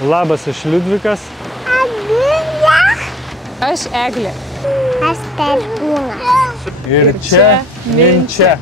Labas, aš Liudvikas. Aš Eglė. Aš Perkūnas. Ir čia Minčia.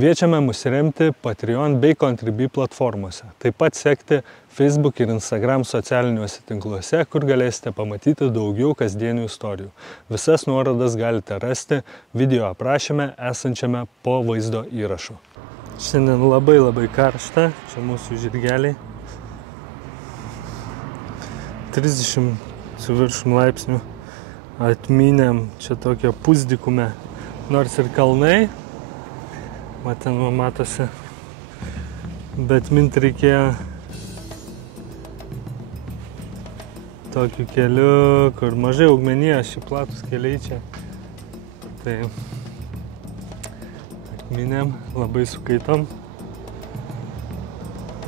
Kviečiame mus remti Patreon bei Contribui platformose. Taip pat sekti Facebook ir Instagram socialiniuose tinkluose, kur galėsite pamatyti daugiau kasdienių istorijų. Visas nuorodas galite rasti video aprašyme esančiame po vaizdo įrašu. Šiandien labai karšta, čia mūsų žirgeliai. 30 su viršum laipsnių atmynėm čia tokią pusdykumę, nors ir kalnai. Ten matosi, bet minti reikėjo tokiu keliu, kur mažai augmenijos, šį platus keliai čia. Tai atminėm, labai sukaitom.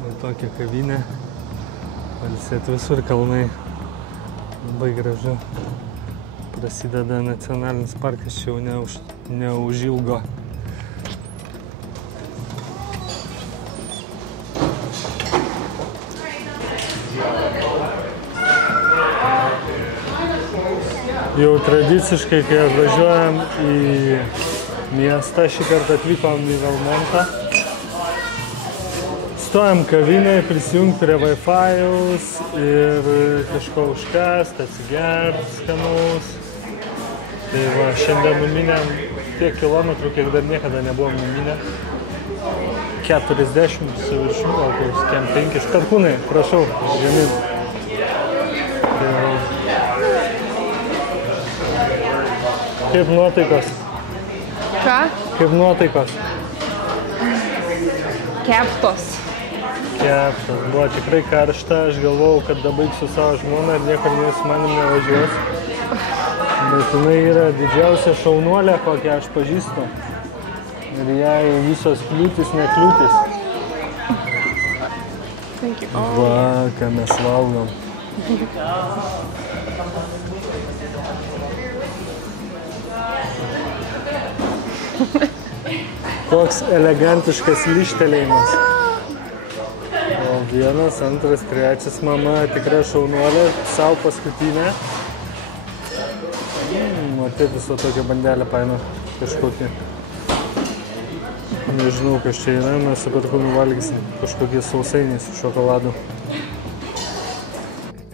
Ir tokia kavinė, pailsėt visur kalnai, labai gražu. Prasideda nacionalinis parkas, čia jau neužilgo. Jau tradiciškai, kai atvažiuojam į miestą, šį kartą atvykom į Velmontą. Stojam kavinėje, prisijungti prie Wi-Fi'aus ir kažko užkast, atsigert, skanaus. Tai va, šiandien numinėm tiek kilometrų, kiek dar niekada nebuvom numinę. 40 su viršum, gal kur 5. Perkūnai, prašau, žemyn. Kaip nuotaikos? Ką? Kaip nuotaikos? Keptos. Keptos. Buvo tikrai karšta. Aš galvojau, kad dabaigsiu savo žmoną ir niekur su manim nevažiuos. Bet jinai yra didžiausia šaunuolė, kokią aš pažįstu. Ir jai visos kliūtis, nekliūtis. Va, ką mes valgom. Koks elegantiškas lyštelėjimas. O 1, 2, 3, mama tikrai šaunuolė, savo paskutinę. Matėtis o tokią bandelę paėmė kažkokį. Nežinau, kas čia yra, mes su Perkūnu valgysim kažkokie sausainiai su šokoladu.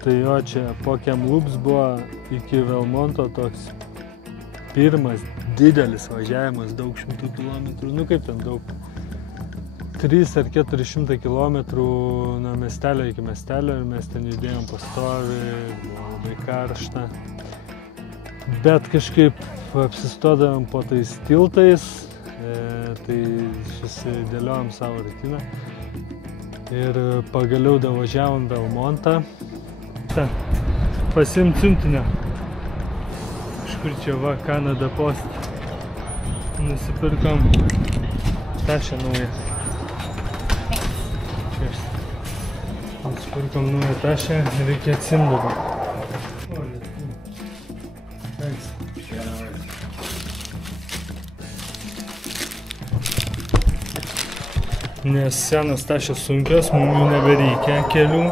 Tai jo, čia po Kamloops buvo iki Velmonto toks pirmas didelis važiavimas, daug šimtų kilometrų, nu kaip ten daug, 300 ar 400 kilometrų nuo miestelio iki miestelio ir mes ten judėjom pastovi, buvo labai karšta. Bet kažkaip apsistodavom po tais tiltais, tai susidėliojom savo rutiną ir pagaliau davažiavom Velmontą. Pasiimt siuntinio. Kažkur čia va, Canada Post. Nusipirkom tašę naują. Nusipirkom naują tašę, reikia atsiimt dabar. Nes senos tašės sunkios, mums jų nebereikia kelių.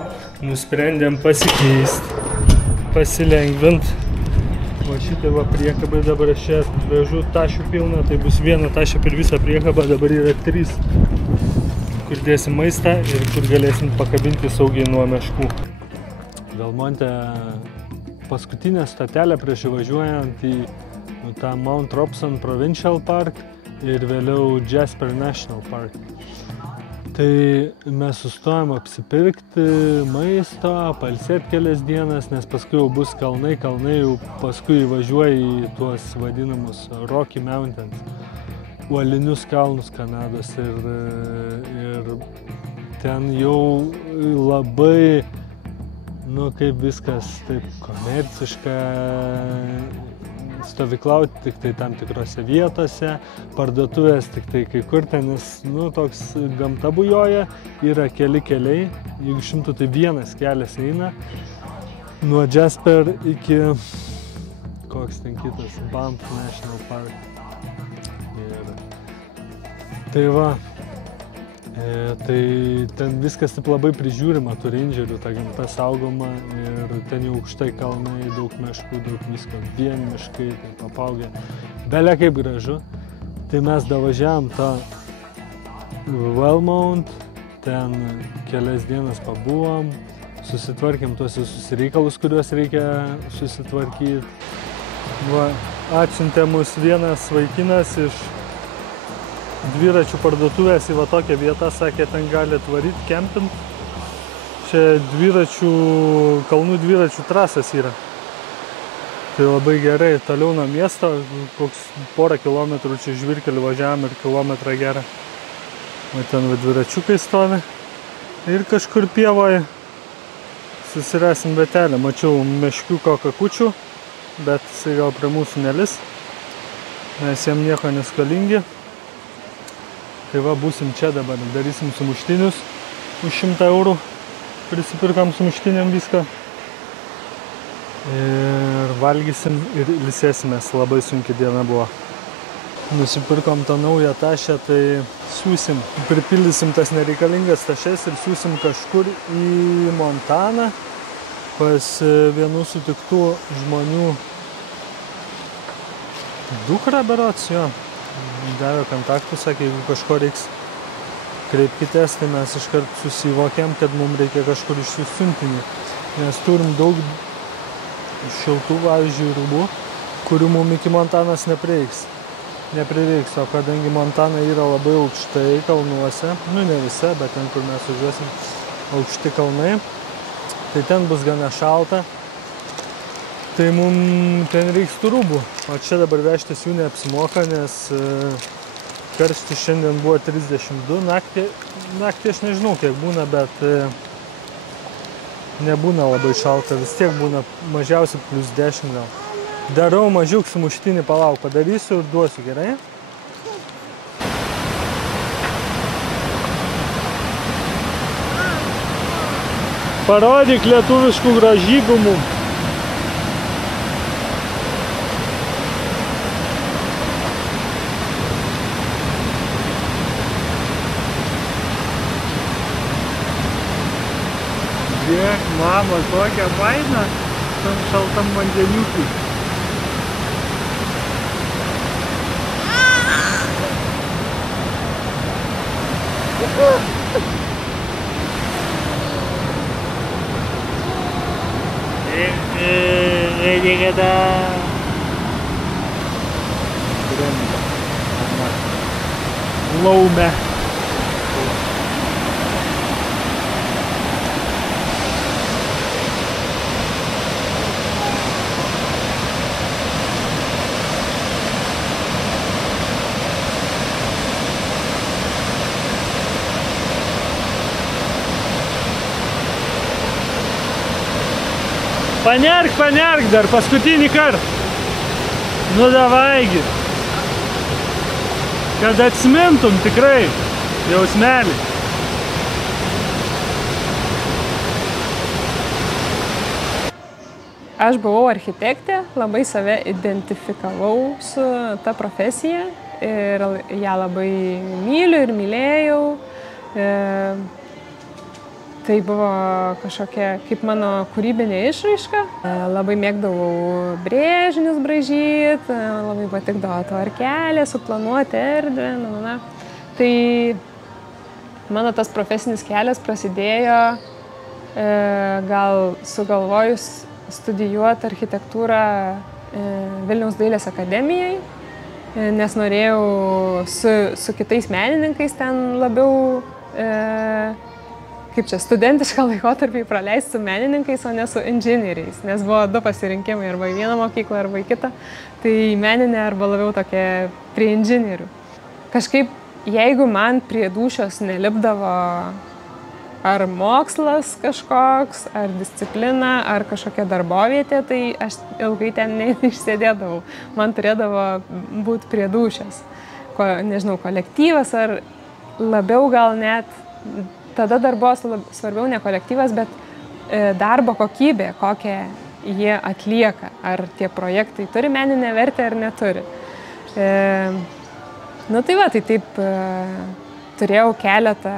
Nusprendėm pasikeisti, pasilengvint. O šitą va priekabą dabar aš čia vežu tašių pilną, tai bus viena tašė per visą priekabą, dabar yra 3, kur dėsim maistą ir kur galėsim pakabinti saugiai nuo meškų. Velmonte paskutinė stotelė prieš įvažiuojant į tą Mount Robson Provincial Park ir vėliau Jasper National Park. Tai mes sustojom apsipirkti maisto, pailsėti kelias dienas, nes paskui jau bus kalnai jau paskui įvažiuoja į tuos vadinamus Rocky Mountains. uolinius kalnus Kanados ir ten jau labai, kaip viskas taip komerciška, stovyklauti tik tai tam tikrose vietose, parduotuvės tik tai kai kur ten, nes, toks gamta bujoja, yra keli keliai, jeigu šimtų tai vienas kelias eina, nuo Jasper iki, koks ten kitas, Banff National Park. Tai va, tai ten viskas taip labai prižiūrima, tų rangerių, ta gamta saugoma ir ten jau aukštai kalnai, daug miškų, daug visko, vien miškai, taip apaugę. Belia kaip gražu. Tai mes davažiavom tą Wellmount, ten kelias dienas pabuvom, susitvarkėm tuos visus reikalus, kuriuos reikia susitvarkyti. Va, atsiuntė mus vienas vaikinas iš dviračių parduotuvės į va tokią vietą, sakė, ten gali varyti, kempint. Čia kalnų dviračių trasas yra. Tai labai gerai, toliau nuo miesto, koks porą kilometrų čia žvyrkelių važiavam ir kilometrą gerą. O ten va dviračiukai stovi. Ir kažkur pievoje susirasim vietelę. Mačiau meškiuko kakučių, bet jisai gal prie mūsų nelis. Mes jam nieko neskolingi. Tai va, būsim čia dabar, darysim sumuštinius už 100 eurų, prisipirkam sumuštiniam viską ir valgysim ir ilsėsimės, labai sunki diena buvo. Nusipirkom tą naują tašę, tai siūsim, pripildysim tas nereikalingas tašes ir siūsim kažkur į Montaną pas vienų sutiktų žmonių dukrą berods, jo. Davė kontaktų, sakė, jeigu kažko reiks kreipkitės, tai mes iškart susivokėm, kad mums reikia kažkur išsiųsti siuntinį. Nes turim daug šiltų, pavyzdžiui, rūbų, kurių mums iki Montanos neprireiks. O kadangi Montana yra labai aukštai kalnuose, ne visa, bet ten, kur mes važiuosim, aukšti kalnai, tai ten bus gana šalta. Tai mums ten reiks tų rūbų, o čia dabar vežtis jų neapsimoka, nes karštis šiandien buvo 32, naktį aš nežinau kiek būna, bet nebūna labai šalta, vis tiek būna mažiausiai +10 gal. Darau mažiuk sumuštinį, palauk, padarysiu ir duosiu, gerai? Parodyk lietuviškų grožybių mums. Žiūrėk, mama, tokia faina tam šaltam vandeniukui. Laume. Panerk dar, paskutinį kartą. Nu davaigi. Kad atsimintum tikrai jausmelį. Aš buvau architektė, labai save identifikavau su ta profesija ir ją labai myliu ir mylėjau. Tai buvo kažkokia kaip mano kūrybinė išraiška. Labai mėgdavau brėžinius braižyti, labai patikdavo tvarkelė, suplanuoti erdvę. Tai mano tas profesinis kelias prasidėjo gal sugalvojus studijuoti architektūrą Vilniaus dailės akademijai, nes norėjau su kitais menininkais ten labiau kaip čia, studentišką laikotarpį praleisti su menininkais, o ne su inžinieriais, nes buvo 2 pasirinkimai, arba į vieną mokyklą, arba į kitą, tai meninė arba labiau tokia prie inžinierių. kažkaip, jeigu man prie dūšios nelipdavo ar mokslas kažkoks, ar disciplina, ar kažkokia darbovietė, tai aš ilgai ten neišsėdėdavau. Man turėdavo būti prie dūšios. Nežinau, kolektyvas ar labiau gal net, tada dar buvo svarbiau ne kolektyvas, bet darbo kokybė, kokią jie atlieka. Ar tie projektai turi meninę vertę ar neturi. Nu tai va, tai taip turėjau keletą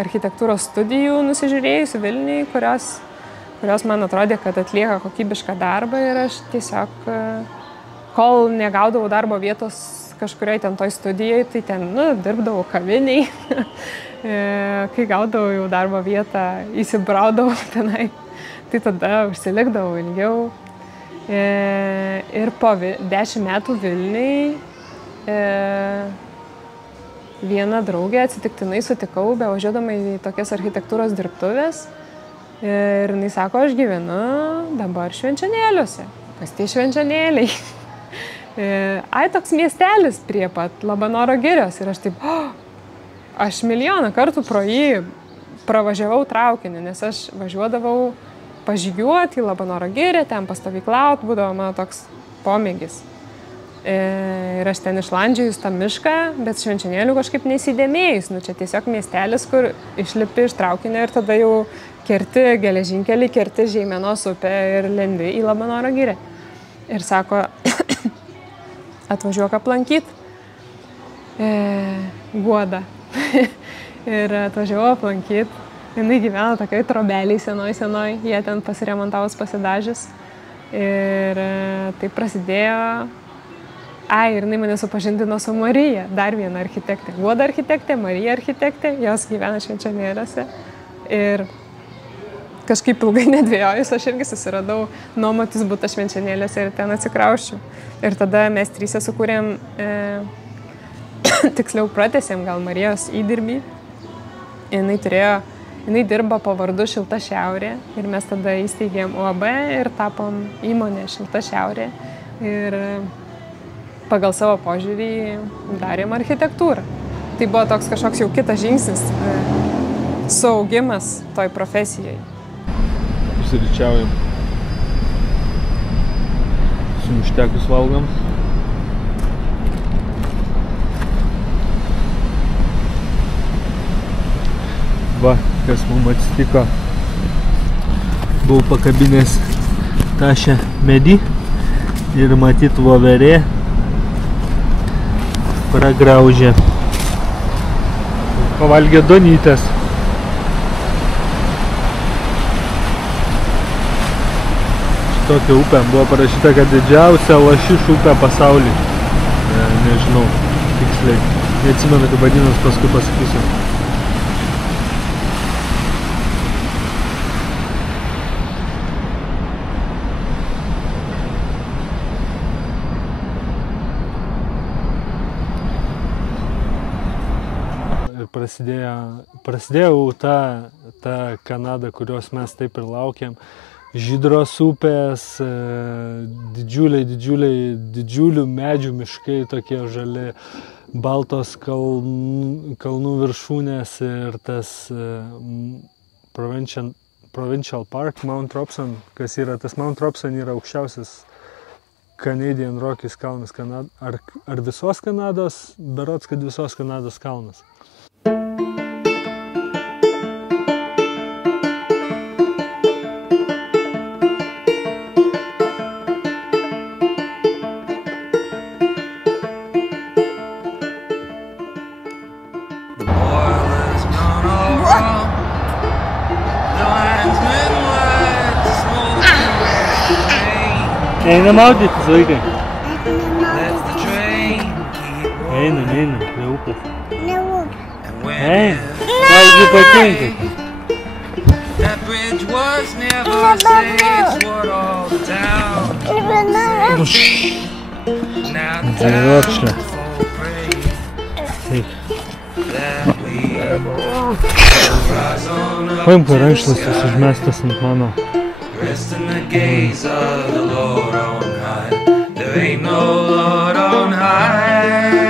architektūros studijų nusižiūrėjusių Vilniui, kurios man atrodė, kad atlieka kokybišką darbą ir aš tiesiog, kol negaudavau darbo vietos kažkuriai ten toj studijai, tai ten, dirbdavau kaviniai, kai gaudavau jau darbo vietą, įsibraudavau tenai, tai tada užsilikdavau ilgiau. Ir po 10 metų Vilniui vieną draugę atsitiktinai sutikau, bevažiuodama į tokias architektūros dirbtuvės. Ir jinai sako, aš gyvenu dabar Švenčionėliuose. Kas tie Švenčionėliai? Ai, toks miestelis prie pat Labanoro girios. Ir aš taip, aš milijoną kartų pro jį pravažiavau traukiniu, nes aš važiuodavau pažygiuoti į Labanoro girę, ten pastovyklaut, būdavo mano toks pomėgis. Ir aš ten išlandžiojus tą mišką, bet Švenčionėlių kažkaip neįsidėmėjus. Čia tiesiog miestelis, kur išlipi iš traukinio ir tada jau kerti geležinkelį, kerti Žeimenos upę ir lendi į Labanoro girę. Ir sako, atvažiuok aplankyt Guodą. Ir atvažiavau aplankyt. Jinai gyvena tokioj trobeliai senoj, jie ten pasiremontavus, pasidažius. Ir taip prasidėjo. Ir jinai mane supažindino su Marija, dar viena architektė. Guoda architektė, Marija architektė, jos gyvena Švenčionėliuose. Ir kažkaip ilgai nedvėjojus, aš irgi susiradau nuomotis butą Švenčionėliuose ir ten atsikrausčiau. Ir tada mes tryse sukūrėm, tiksliau pratęsėm gal Marijos įdirbį. Jinai dirba pavardu Šilta Šiaurė ir mes tada įsteigėm UAB ir tapom įmonę Šilta Šiaurė. Ir pagal savo požiūrį darėm architektūrą. Tai buvo toks kažkoks jau kitas žingsnis, suaugimas toj profesijai. Pusryčiaujam. Su muštekus valgom. Va, kas mums atsitiko. Buvau pakabinęs tašę medį ir matyt voverė pragraužė. Pavalgė duonytės. Šitokia upė buvo parašyta, kad didžiausia lašišų upė pasaulyje. Nežinau, tiksliai. Neatsimenu, kaip vadinas, paskui pasakysiu. Prasidėjo ta Kanada, kurios mes taip ir laukiam. Žydros upės, didžiulių medžių miškai, tokie žali, baltos kalnų viršūnės ir tas Provincial Park, Mount Robson, kas yra. Tas Mount Robson yra aukščiausias Canadian Rockies kalnas, ar visos Kanados, berods, kad visos Kanados kalnas. Einam maudytis, vaikai. Einam, prie upės. Taugi patinka. Ropšlė. Paimk rankšluostis užmestas ant mano. Rest in the gaze of the Lord on high. There ain't no Lord on high.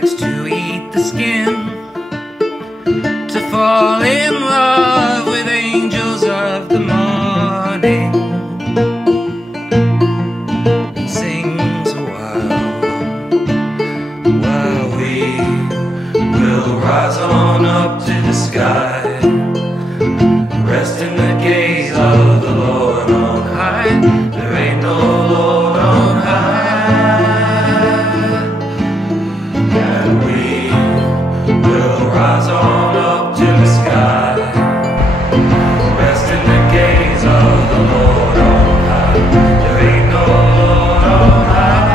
likes to eat the skin, to fall in love with angels of the morning. He sings a while we will rise on up to the sky, rest in the gaze of the Lord on high. There ain't no Lord on high. And we will rise on up to the sky, rest in the gaze of the Lord on high. There ain't no Lord on high.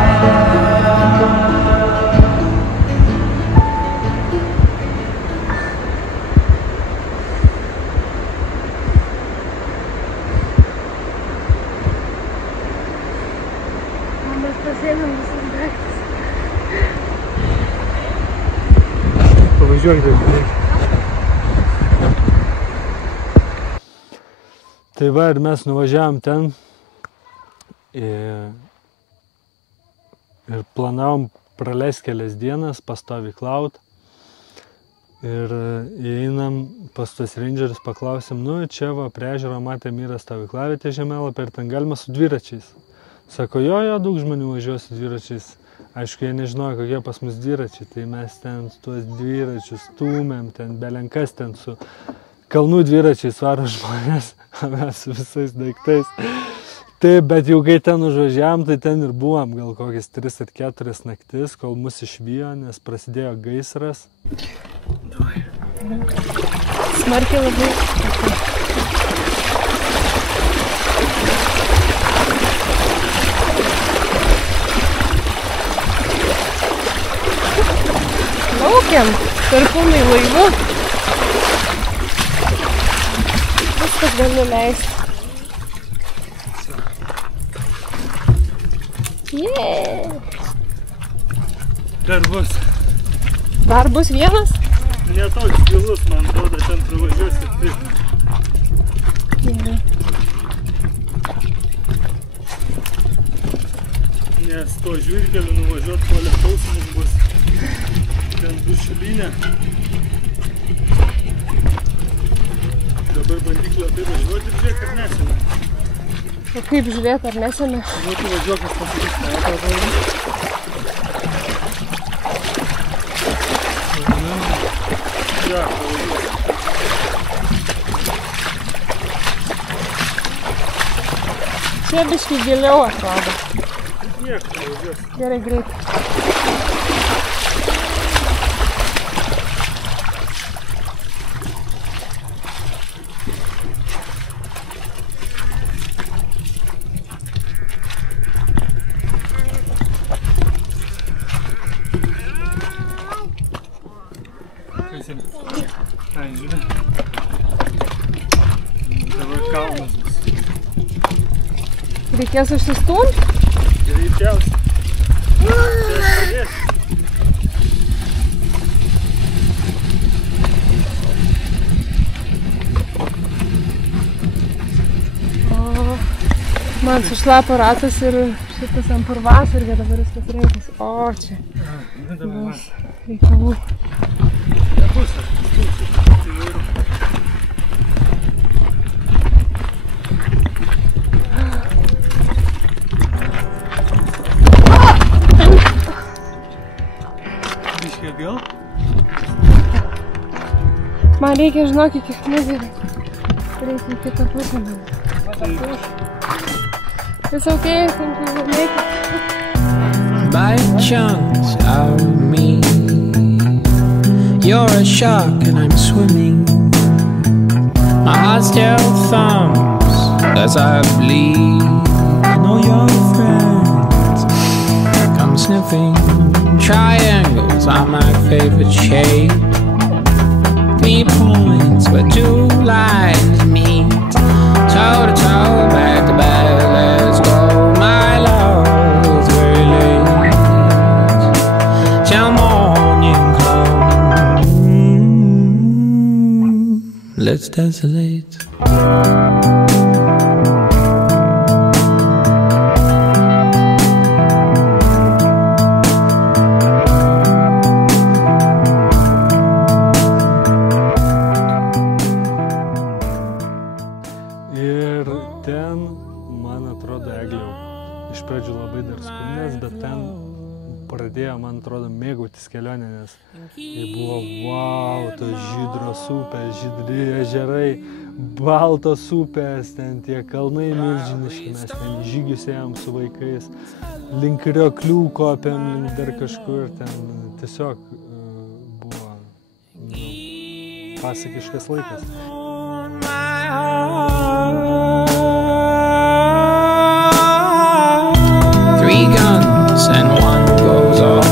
Mes pasiėmėm visus daiktus. Pavažiuok dar. Tai va, ir mes nuvažiavom ten ir planavom praleisti kelias dienas, pastovyklaut. Ir įeinam pas tos rangerius, paklausėm, nu čia va prie ežero matėm yra stovyklavietė žemėlapį ir ten galima su dviračiais. Sako, jo, daug žmonių važiuoja su dviračiais. Aišku, jie nežinojo, kokie pas mus dviračiai, tai mes ten tuos dviračius stūmėm, ten belenkas ten su kalnų dviračiais varo žmonės, mes su visais daiktais. Taip, bet jau kai ten užvažiavam, tai ten ir buvom gal kokias 3 ar 4 naktis, kol mus išvijo, nes prasidėjo gaisras. Smarkiai labai. Laukiam, perkūnai laivu. Viskas galiu leisti. Yeah. Dar bus. Dar bus vienas? Ne toks gilus, man atrodo, ten pravažiuosi taip. Gerai. Nes to žvirkeliu nuvažiuot po lietaus mums bus. Ten bus šilinė. Dabar bandyk labai važiuoti ir žiūrėk, ar nesame. O kaip žiūrėti, ar nesame? Nu, tu važiuok, aš pasakys, ne, ja, pavažiuok. Čia biškai giliau atrodo. Niek, pavažiuos. Gerai, greitai. Ai, žiūrė. Dabar kalnas bus. Reikės užsistūmti? Greičiausiai. Čia aš padėsiu. Man sušlapo ratas ir šitas ant purvas irgi dabar viskas reikia. O, čia. Bus reikalų. Nebus, aš stūsiu. Biškė gal? Man reikia, žinok, iki knizirį. Reikia kitą pusę. It's okay, thank you, we'll make it. By chunks of me, you're a shark and I'm swimming. My heart still thumps as I bleed. I know your friends come sniffing. Triangles are my favorite shape. 3 points where 2 lines meet. Toe to toe, back to back, let's go. My love is very late till morning comes. Let's desolate. man atrodo, mėgautis kelionę, nes tai buvo wow, tos žydros upės, žydri ežerai, baltos upės, ten tie kalnai milžiniški, mes ten žygius ėjom su vaikais, link Krioklių kopėm, link dar kažkur, ten tiesiog buvo pasakiškas laikas. Three guns and one goes off.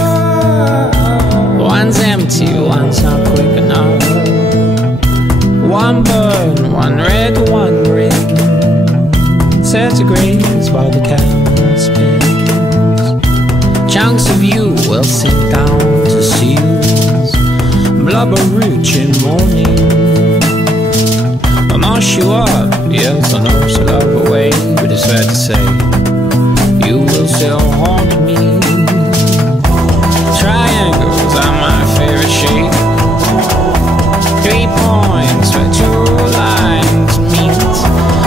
One's empty, one's not quick enough. One burn, one red, one green. Centigrades while the candle spins. Chunks of you will sink down to seals. Blubber rich in morning. I'll mash you up, yes, I'll nurse it up away. But it's fair to say, you will still haunt me. Triangles are my favorite shape. 3 points where 2 lines meet.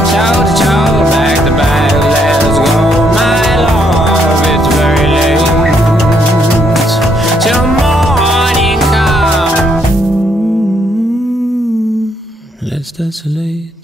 Toe to toe, back to back, let's go. My love, it's very late. Till morning comes. Let's desolate.